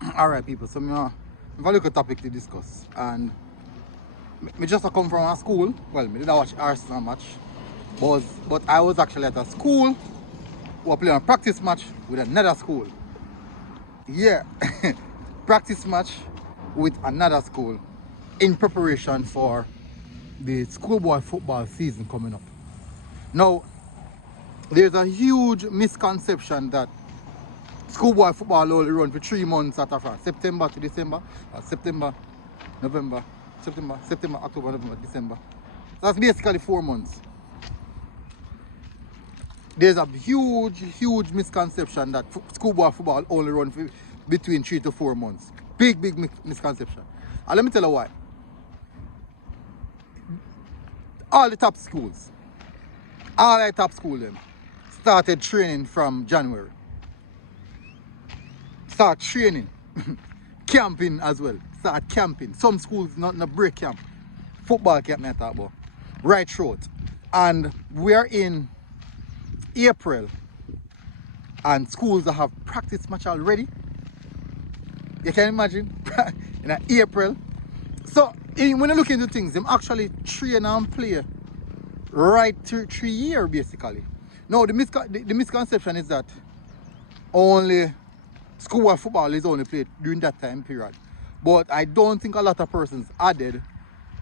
Alright people, so I have a little topic to discuss, and me just come from a school. Well, me didn't watch Arsenal match, but I was actually at a school who were playing a practice match with another school. Yeah, practice match with another school in preparation for the schoolboy football season coming up. Now, there's a huge misconception that schoolboy football only run for 3 months at a time, September to December, or September, November, September, October, November, December. So that's basically 4 months. There's a huge misconception that schoolboy football only run for between 3 to 4 months. Big misconception. And let me tell you why. All the top schools them started training from January. Start training, camping as well. Start camping. Some schools not break camp. Football camp I talk about. Right through. And we are in April, and schools that have practice match already. You can imagine in April. So when you look into things, them actually train and play right through 3 years basically. Now the misconception is that only schoolboy football is only played during that time period. But I don't think a lot of persons added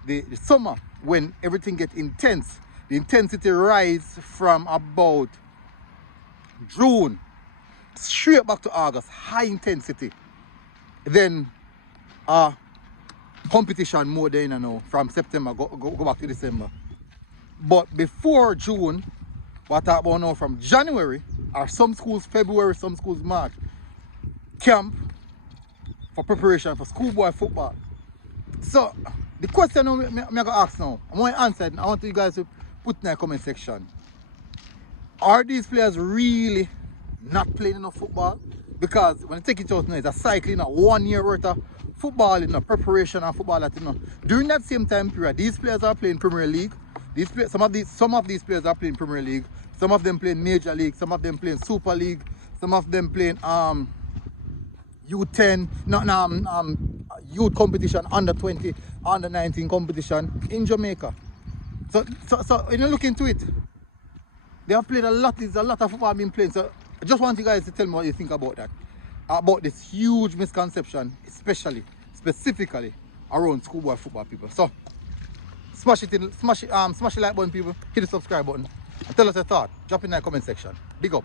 the summer when everything gets intense. The intensity rise from about June straight back to August, high intensity. Then competition more than now from September go back to December. But before June, what I talk about now from January, or some schools February, some schools March, camp for preparation for schoolboy football. So the question I'm going to ask now, I want to answer it, and I want you guys to put in the comment section. Are these players really not playing enough football? Because when you take it out now, it's a cycle, 1 year worth of football, preparation and football. During that same time period, these players are playing Premier League. Some of these players are playing Premier League. Some of them playing Major League. Some of them playing Super League. Some of them playing U10, youth competition, under 20, under 19 competition in Jamaica. So when you look into it, they have played a lot. There's a lot of football being played. So I just want you guys to tell me what you think about that. About this huge misconception, specifically around schoolboy football people. So smash the like button, people. Hit the subscribe button and tell us your thought. Drop in the comment section. Big up.